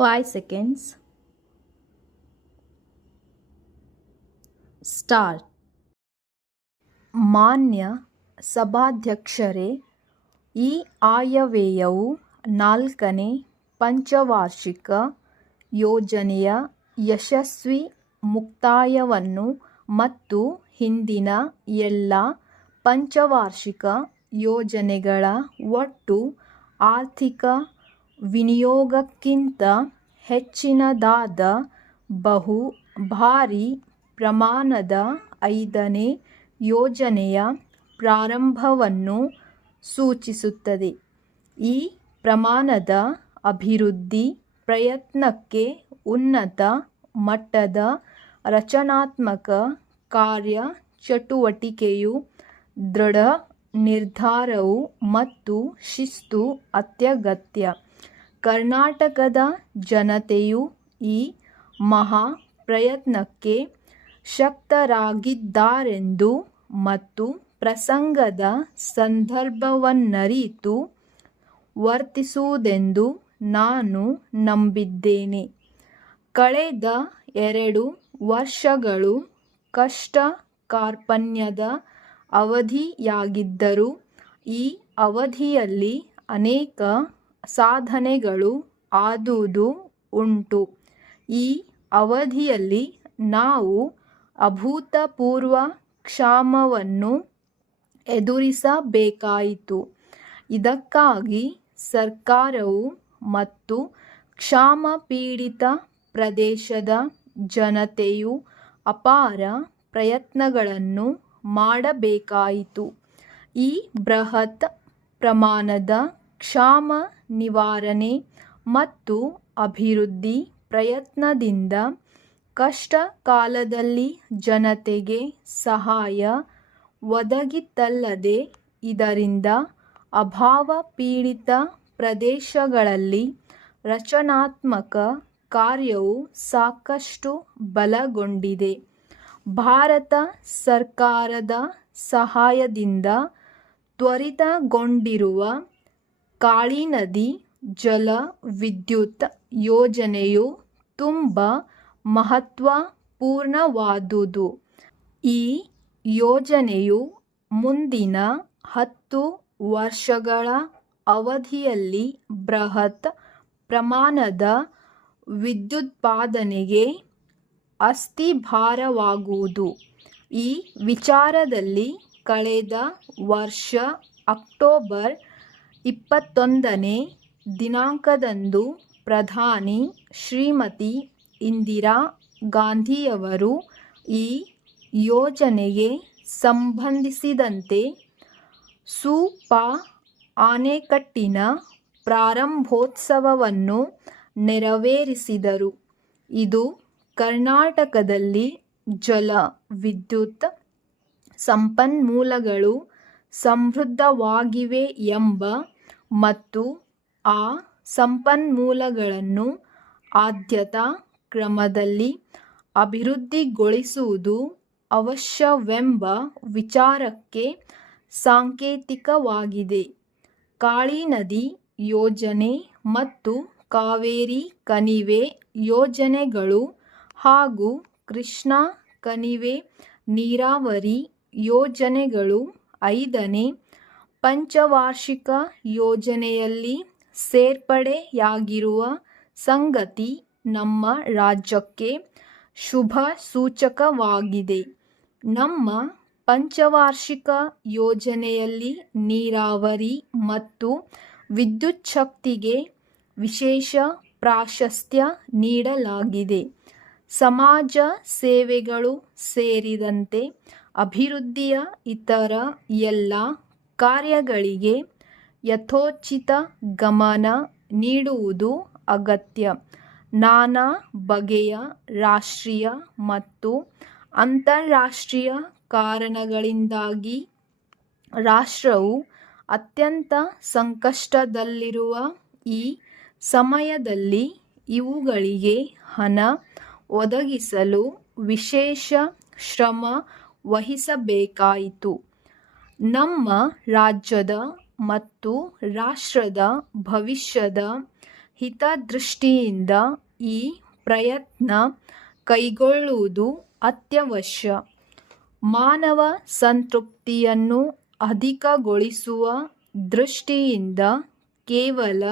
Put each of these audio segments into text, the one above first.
5 seconds. Start. ಮಾನ್ಯ ಸಭಾಧ್ಯಕ್ಷರೇ, ಈ ಆಯವ್ಯಯವು 4ನೇ ಪಂಚವಾರ್ಷಿಕ ಯೋಜನೆಯ ಯಶಸ್ವಿ ಮುಕ್ತಾಯವನ್ನು ಮತ್ತು ಹಿಂದಿನ ಎಲ್ಲ ಪಂಚವಾರ್ಷಿಕ ಯೋಜನೆಗಳ ಒಟ್ಟು ಆರ್ಥಿಕ ವಿನಿಯೋಗಕ್ಕಿಂತ ಹೆಚ್ಚಿನದಾದ ಬಹು ಭಾರಿ ಪ್ರಮಾಣದ 5ನೇ ಯೋಜನೆಯ ಪ್ರಾರಂಭವನ್ನು ಸೂಚಿಸುತ್ತದೆ. ಈ ಪ್ರಮಾಣದ ಅಭಿವೃದ್ಧಿ ಪ್ರಯತ್ನಕ್ಕೆ ಉನ್ನತ ಮಟ್ಟದ ರಚನಾತ್ಮಕ ಕಾರ್ಯಚಟುವಟಿಕೆಯು, ದೃಢ ನಿರ್ಧಾರವು ಮತ್ತು ಶಿಸ್ತು ಅತ್ಯಗತ್ಯ. ಕರ್ನಾಟಕದ ಜನತೆಯು ಈ ಮಹಾ ಪ್ರಯತ್ನಕ್ಕೆ ಶಕ್ತರಾಗಿದ್ದಾರೆಂದು ಮತ್ತು ಪ್ರಸಂಗದ ಸಂದರ್ಭವನ್ನರಿತು ವರ್ತಿಸುವುದೆಂದು ನಾನು ನಂಬಿದ್ದೇನೆ. ಕಳೆದ 2 ವರ್ಷಗಳು ಕಷ್ಟ ಕಾರ್ಪಣ್ಯದ ಅವಧಿಯಾಗಿದ್ದರೂ ಈ ಅವಧಿಯಲ್ಲಿ ಅನೇಕ ಸಾಧನೆಗಳು ಆದುದು ಉಂಟು. ಈ ಅವಧಿಯಲ್ಲಿ ನಾವು ಅಭೂತಪೂರ್ವ ಕ್ಷಾಮವನ್ನು ಎದುರಿಸಬೇಕಾಯಿತು. ಇದಕ್ಕಾಗಿ ಸರ್ಕಾರವು ಮತ್ತು ಕ್ಷಾಮ ಪೀಡಿತ ಪ್ರದೇಶದ ಜನತೆಯು ಅಪಾರ ಪ್ರಯತ್ನಗಳನ್ನು ಮಾಡಬೇಕಾಯಿತು. ಈ ಬೃಹತ್ ಪ್ರಮಾಣದ ಕ್ಷಾಮ ನಿವಾರಣೆ ಮತ್ತು ಅಭಿವೃದ್ಧಿ ಪ್ರಯತ್ನದಿಂದ ಕಷ್ಟ ಕಾಲದಲ್ಲಿ ಜನತೆಗೆ ಸಹಾಯ ಒದಗಿತಲ್ಲದೆ, ಇದರಿಂದ ಅಭಾವ ಪೀಡಿತ ಪ್ರದೇಶಗಳಲ್ಲಿ ರಚನಾತ್ಮಕ ಕಾರ್ಯವು ಸಾಕಷ್ಟು ಬಲಗೊಂಡಿದೆ. ಭಾರತ ಸರ್ಕಾರದ ಸಹಾಯದಿಂದ ತ್ವರಿತಗೊಂಡಿರುವ ಕಾಳಿ ನದಿ ಜಲ ವಿದ್ಯುತ್ ಯೋಜನೆಯು ತುಂಬ ಮಹತ್ವಪೂರ್ಣವಾದುದು. ಈ ಯೋಜನೆಯು ಮುಂದಿನ 10 ವರ್ಷಗಳ ಅವಧಿಯಲ್ಲಿ ಬೃಹತ್ ಪ್ರಮಾಣದ ವಿದ್ಯುತ್ಪಾದನೆಗೆ ಅಸ್ತಿಭಾರವಾಗುವುದು. ಈ ವಿಚಾರದಲ್ಲಿ ಕಳೆದ ವರ್ಷ ಅಕ್ಟೋಬರ್ 21ನೇ ದಿನಾಂಕದಂದು ಪ್ರಧಾನಿ ಶ್ರೀಮತಿ ಇಂದಿರಾ ಗಾಂಧಿಯವರು ಈ ಯೋಜನೆಗೆ ಸಂಬಂಧಿಸಿದಂತೆ ಸೂಪಾ ಆಣೆಕಟ್ಟಿನ ಪ್ರಾರಂಭೋತ್ಸವವನ್ನು ನೆರವೇರಿಸಿದರು. ಇದು ಕರ್ನಾಟಕದಲ್ಲಿ ಜಲ ವಿದ್ಯುತ್ ಸಂಪನ್ಮೂಲಗಳು ಸಮೃದ್ಧವಾಗಿವೆ ಎಂಬ ಮತ್ತು ಆ ಸಂಪನ್ಮೂಲಗಳನ್ನು ಆದ್ಯತಾ ಕ್ರಮದಲ್ಲಿ ಅಭಿವೃದ್ಧಿಗೊಳಿಸುವುದು ಅವಶ್ಯವೆಂಬ ವಿಚಾರಕ್ಕೆ ಸಾಂಕೇತಿಕವಾಗಿದೆ. ಕಾಳಿ ನದಿ ಯೋಜನೆ ಮತ್ತು ಕಾವೇರಿ ಕಣಿವೆ ಯೋಜನೆಗಳು ಹಾಗೂ ಕೃಷ್ಣಾ ಕಣಿವೆ ನೀರಾವರಿ ಯೋಜನೆಗಳು 5ನೇ ಪಂಚವಾರ್ಷಿಕ ಯೋಜನೆಯಲ್ಲಿ ಸೇರ್ಪಡೆಯಾಗಿರುವ ಸಂಗತಿ ನಮ್ಮ ರಾಜ್ಯಕ್ಕೆ ಶುಭ ಸೂಚಕವಾಗಿದೆ. ನಮ್ಮ ಪಂಚವಾರ್ಷಿಕ ಯೋಜನೆಯಲ್ಲಿ ನೀರಾವರಿ ಮತ್ತು ವಿದ್ಯುಚ್ಛಕ್ತಿಗೆ ವಿಶೇಷ ಪ್ರಾಶಸ್ತ್ಯ ನೀಡಲಾಗಿದೆ. ಸಮಾಜ ಸೇವೆಗಳು ಸೇರಿದಂತೆ ಅಭಿವೃದ್ಧಿಯ ಇತರ ಎಲ್ಲ ಕಾರ್ಯಗಳಿಗೆ ಯಥೋಚಿತ ಗಮನ ನೀಡುವುದು ಅಗತ್ಯ. ನಾನಾ ಬಗೆಯ ರಾಷ್ಟ್ರೀಯ ಮತ್ತು ಅಂತಾರಾಷ್ಟ್ರೀಯ ಕಾರಣಗಳಿಂದಾಗಿ ರಾಷ್ಟ್ರವು ಅತ್ಯಂತ ಸಂಕಷ್ಟದಲ್ಲಿರುವ ಈ ಸಮಯದಲ್ಲಿ ಇವುಗಳಿಗೆ ಹಣ ಒದಗಿಸಲು ವಿಶೇಷ ಶ್ರಮ ವಹಿಸಬೇಕಾಯಿತು. ನಮ್ಮ ರಾಜ್ಯದ ಮತ್ತು ರಾಷ್ಟ್ರದ ಭವಿಷ್ಯದ ಹಿತದೃಷ್ಟಿಯಿಂದ ಈ ಪ್ರಯತ್ನ ಕೈಗೊಳ್ಳುವುದು ಅತ್ಯವಶ್ಯ. ಮಾನವ ಸಂತೃಪ್ತಿಯನ್ನು ಅಧಿಕಗೊಳಿಸುವ ದೃಷ್ಟಿಯಿಂದ ಕೇವಲ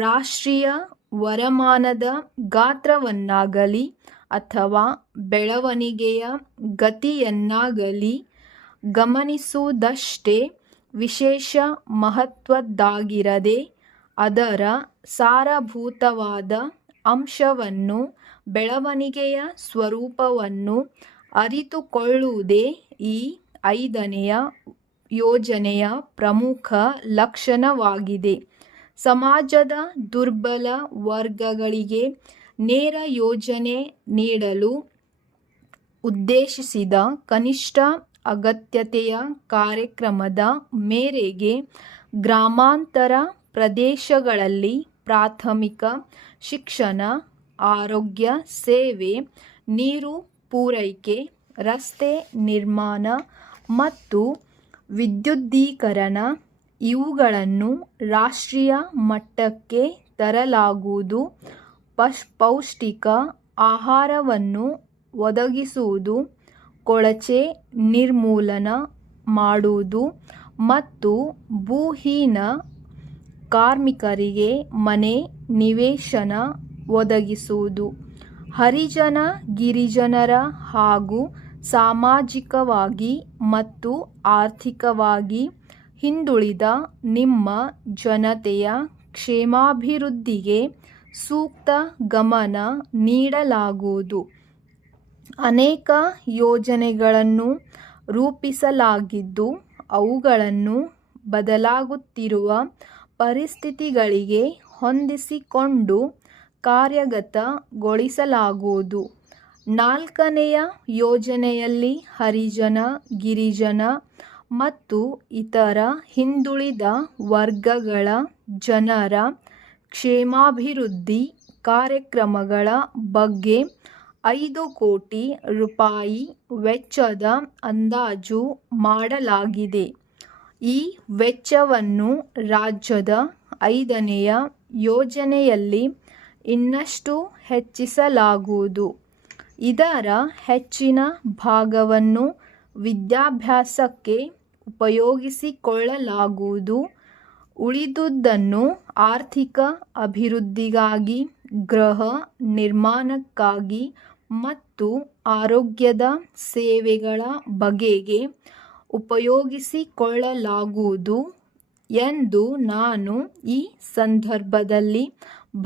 ರಾಷ್ಟ್ರೀಯ ವರಮಾನದ ಗಾತ್ರವನ್ನಾಗಲಿ ಅಥವಾ ಬೆಳವಣಿಗೆಯ ಗತಿಯನ್ನಾಗಲಿ ಗಮನಿಸುವುದಷ್ಟೇ ವಿಶೇಷ ಮಹತ್ವದ್ದಾಗಿರದೆ, ಅದರ ಸಾರಭೂತವಾದ ಅಂಶವನ್ನು, ಬೆಳವಣಿಗೆಯ ಸ್ವರೂಪವನ್ನು ಅರಿತುಕೊಳ್ಳುವುದೇ ಈ 5ನೆಯ ಯೋಜನೆಯ ಪ್ರಮುಖ ಲಕ್ಷಣವಾಗಿದೆ. ಸಮಾಜದ ದುರ್ಬಲ ವರ್ಗಗಳಿಗೆ ನೇರ ಯೋಜನೆ ನೀಡಲು ಉದ್ದೇಶಿಸಿದ ಕನಿಷ್ಠ ಅಗತ್ಯತೆಯ ಕಾರ್ಯಕ್ರಮದ ಮೇರೆಗೆ ಗ್ರಾಮಾಂತರ ಪ್ರದೇಶಗಳಲ್ಲಿ ಪ್ರಾಥಮಿಕ ಶಿಕ್ಷಣ, ಆರೋಗ್ಯ ಸೇವೆ, ನೀರು ಪೂರೈಕೆ, ರಸ್ತೆ ನಿರ್ಮಾಣ ಮತ್ತು ವಿದ್ಯುದ್ದೀಕರಣ ಇವುಗಳನ್ನು ರಾಷ್ಟ್ರೀಯ ಮಟ್ಟಕ್ಕೆ ತರಲಾಗುವುದು. ಪೌಷ್ಟಿಕ ಆಹಾರವನ್ನು ಒದಗಿಸುವುದು, ಕೊಳಚೆ ನಿರ್ಮೂಲನ ಮಾಡುವುದು ಮತ್ತು ಭೂಹೀನ ಕಾರ್ಮಿಕರಿಗೆ ಮನೆ ನಿವೇಶನ ಒದಗಿಸುವುದು. ಹರಿಜನ ಗಿರಿಜನರ ಹಾಗೂ ಸಾಮಾಜಿಕವಾಗಿ ಮತ್ತು ಆರ್ಥಿಕವಾಗಿ ಹಿಂದುಳಿದ ನಿಮ್ಮ ಜನತೆಯ ಕ್ಷೇಮಾಭಿವೃದ್ಧಿಗೆ ಸೂಕ್ತ ಗಮನ ನೀಡಲಾಗುವುದು. ಅನೇಕ ಯೋಜನೆಗಳನ್ನು ರೂಪಿಸಲಾಗಿದ್ದು, ಅವುಗಳನ್ನು ಬದಲಾಗುತ್ತಿರುವ ಪರಿಸ್ಥಿತಿಗಳಿಗೆ ಹೊಂದಿಸಿಕೊಂಡು ಕಾರ್ಯಗತಗೊಳಿಸಲಾಗುವುದು. 4ನೆಯ ಯೋಜನೆಯಲ್ಲಿ ಹರಿಜನ, ಗಿರಿಜನ ಮತ್ತು ಇತರ ಹಿಂದುಳಿದ ವರ್ಗಗಳ ಜನರ ಕ್ಷೇಮಾಭಿವೃದ್ಧಿ ಕಾರ್ಯಕ್ರಮಗಳ ಬಗ್ಗೆ 5 ಕೋಟಿ ರೂಪಾಯಿ ವೆಚ್ಚದ ಅಂದಾಜು ಮಾಡಲಾಗಿದೆ. ಈ ವೆಚ್ಚವನ್ನು ರಾಜ್ಯದ 5ನೆಯ ಯೋಜನೆಯಲ್ಲಿ ಇನ್ನಷ್ಟು ಹೆಚ್ಚಿಸಲಾಗುವುದು. ಇದರ ಹೆಚ್ಚಿನ ಭಾಗವನ್ನು ವಿದ್ಯಾಭ್ಯಾಸಕ್ಕೆ ಉಪಯೋಗಿಸಿಕೊಳ್ಳಲಾಗುವುದು. ಉಳಿದುದನ್ನು ಆರ್ಥಿಕ ಅಭಿವೃದ್ಧಿಗಾಗಿ, ಗೃಹ ನಿರ್ಮಾಣಕ್ಕಾಗಿ ಮತ್ತು ಆರೋಗ್ಯದ ಸೇವೆಗಳ ಬಗೆಗೆ ಉಪಯೋಗಿಸಿಕೊಳ್ಳಲಾಗುವುದು ಎಂದು ನಾನು ಈ ಸಂದರ್ಭದಲ್ಲಿ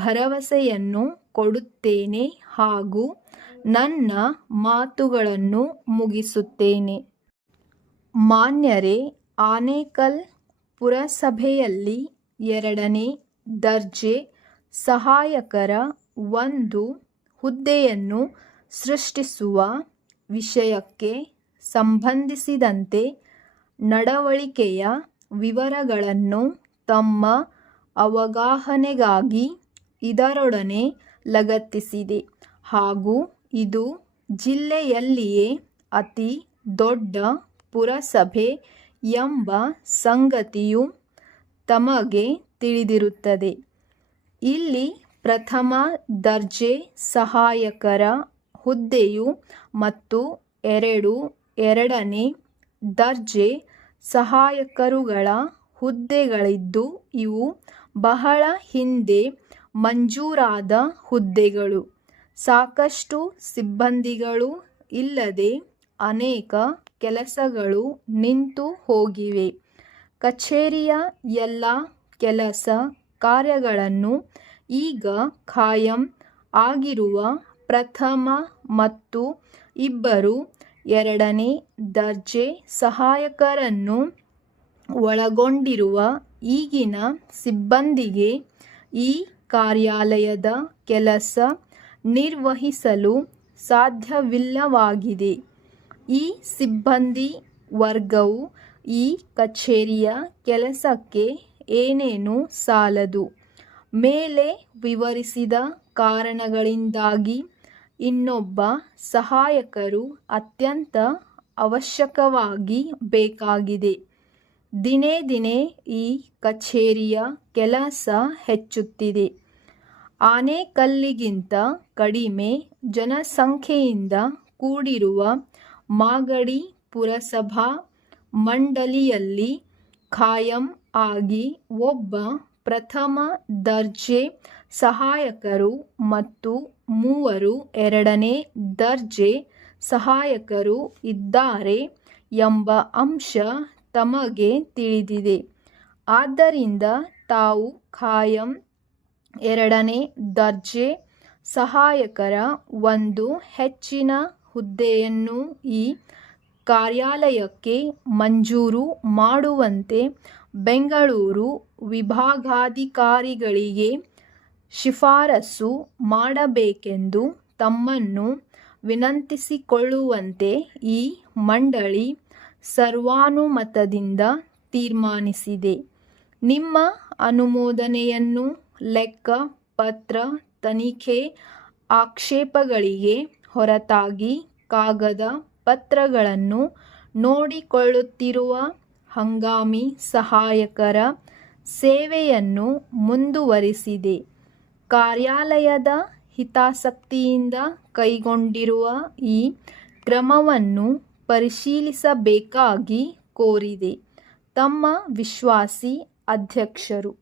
ಭರವಸೆಯನ್ನು ಕೊಡುತ್ತೇನೆ ಹಾಗೂ ನನ್ನ ಮಾತುಗಳನ್ನು ಮುಗಿಸುತ್ತೇನೆ. ಮಾನ್ಯರೇ, ಆನೇಕಲ್ ಪುರಸಭೆಯಲ್ಲಿ 2ನೇ ದರ್ಜೆ ಸಹಾಯಕರ ಒಂದು ಹುದ್ದೆಯನ್ನು ಸೃಷ್ಟಿಸುವ ವಿಷಯಕ್ಕೆ ಸಂಬಂಧಿಸಿದಂತೆ ನಡವಳಿಕೆಯ ವಿವರಗಳನ್ನು ತಮ್ಮ ಅವಗಾಹನೆಗಾಗಿ ಇದರೊಡನೆ ಲಗತ್ತಿಸಿದೆ ಹಾಗೂ ಇದು ಜಿಲ್ಲೆಯಲ್ಲಿಯೇ ಅತಿ ದೊಡ್ಡ ಪುರಸಭೆ ಎಂಬ ಸಂಗತಿಯು ತಮಗೆ ತಿಳಿದಿರುತ್ತದೆ. ಇಲ್ಲಿ ಪ್ರಥಮ ದರ್ಜೆ ಸಹಾಯಕರ ಹುದ್ದೆಯು ಮತ್ತು 2ನೇ ದರ್ಜೆ ಸಹಾಯಕರುಗಳ ಹುದ್ದೆಗಳಿದ್ದು, ಇವು ಬಹಳ ಹಿಂದೆ ಮಂಜೂರಾದ ಹುದ್ದೆಗಳು. ಸಾಕಷ್ಟು ಸಿಬ್ಬಂದಿಗಳು ಇಲ್ಲದೆ ಅನೇಕ ಕೆಲಸಗಳು ನಿಂತು ಹೋಗಿವೆ. ಕಚೇರಿಯ ಎಲ್ಲ ಕೆಲಸ ಕಾರ್ಯಗಳನ್ನು ಈಗ ಖಾಯಂ ಆಗಿರುವ ಪ್ರಥಮ ಮತ್ತು 2 2ನೇ ದರ್ಜೆ ಸಹಾಯಕರನ್ನು ಒಳಗೊಂಡಿರುವ ಈಗಿನ ಸಿಬ್ಬಂದಿಗೆ ಈ ಕಾರ್ಯಾಲಯದ ಕೆಲಸ ನಿರ್ವಹಿಸಲು ಸಾಧ್ಯವಿಲ್ಲವಾಗಿದೆ. ಈ ಸಿಬ್ಬಂದಿ ವರ್ಗವು ಈ ಕಚೇರಿಯ ಕೆಲಸಕ್ಕೆ ಏನೇನೂ ಸಾಲದು. ಮೇಲೆ ವಿವರಿಸಿದ ಕಾರಣಗಳಿಂದಾಗಿ ಇನ್ನೊಬ್ಬ ಸಹಾಯಕರು ಅತ್ಯಂತ ಅವಶ್ಯಕವಾಗಿ ಬೇಕಾಗಿದೆ. ದಿನೇ ದಿನೇ ಈ ಕಚೇರಿಯ ಕೆಲಸ ಹೆಚ್ಚುತ್ತಿದೆ. ಆನೇಕಲ್ಲಿಗಿಂತ ಕಡಿಮೆ ಜನಸಂಖ್ಯೆಯಿಂದ ಕೂಡಿರುವ ಮಾಗಡಿ ಪುರಸಭಾ ಮಂಡಳಿಯಲ್ಲಿ ಖಾಯಂ ಆಗಿ ಒಬ್ಬ ಪ್ರಥಮ ದರ್ಜೆ ಸಹಾಯಕರು ಮತ್ತು 3 ಎರಡನೇ ದರ್ಜೆ ಸಹಾಯಕರು ಇದ್ದಾರೆ ಎಂಬ ಅಂಶ ತಮಗೆ ತಿಳಿದಿದೆ. ಆದ್ದರಿಂದ ತಾವು ಖಾಯಂ ಎರಡನೇ ದರ್ಜೆ ಸಹಾಯಕರ ಒಂದು ಹೆಚ್ಚಿನ ಹುದ್ದೆಯನ್ನು ಈ ಕಾರ್ಯಾಲಯಕ್ಕೆ ಮಂಜೂರು ಮಾಡುವಂತೆ ಬೆಂಗಳೂರು ವಿಭಾಗಾಧಿಕಾರಿಗಳಿಗೆ ಶಿಫಾರಸು ಮಾಡಬೇಕೆಂದು ತಮ್ಮನ್ನು ವಿನಂತಿಸಿಕೊಳ್ಳುವಂತೆ ಈ ಮಂಡಳಿ ಸರ್ವಾನುಮತದಿಂದ ತೀರ್ಮಾನಿಸಿದೆ. ನಿಮ್ಮ ಅನುಮೋದನೆಯನ್ನು ಲೆಕ್ಕ ಪತ್ರ ತನಿಖೆ ಆಕ್ಷೇಪಗಳಿಗೆ ಹೊರತಾಗಿ ಕಾಗದ ಪತ್ರಗಳನ್ನು ನೋಡಿಕೊಳ್ಳುತ್ತಿರುವ ಹಂಗಾಮಿ ಸಹಾಯಕರ ಸೇವೆಯನ್ನು ಮುಂದುವರಿಸಿದೆ. ಕಾರ್ಯಾಲಯದ ಹಿತಾಸಕ್ತಿಯಿಂದ ಕೈಗೊಂಡಿರುವ ಈ ಕ್ರಮವನ್ನು ಪರಿಶೀಲಿಸಬೇಕಾಗಿ ಕೋರಿದೆ. ತಮ್ಮ ವಿಶ್ವಾಸಿ ಅಧ್ಯಕ್ಷರು.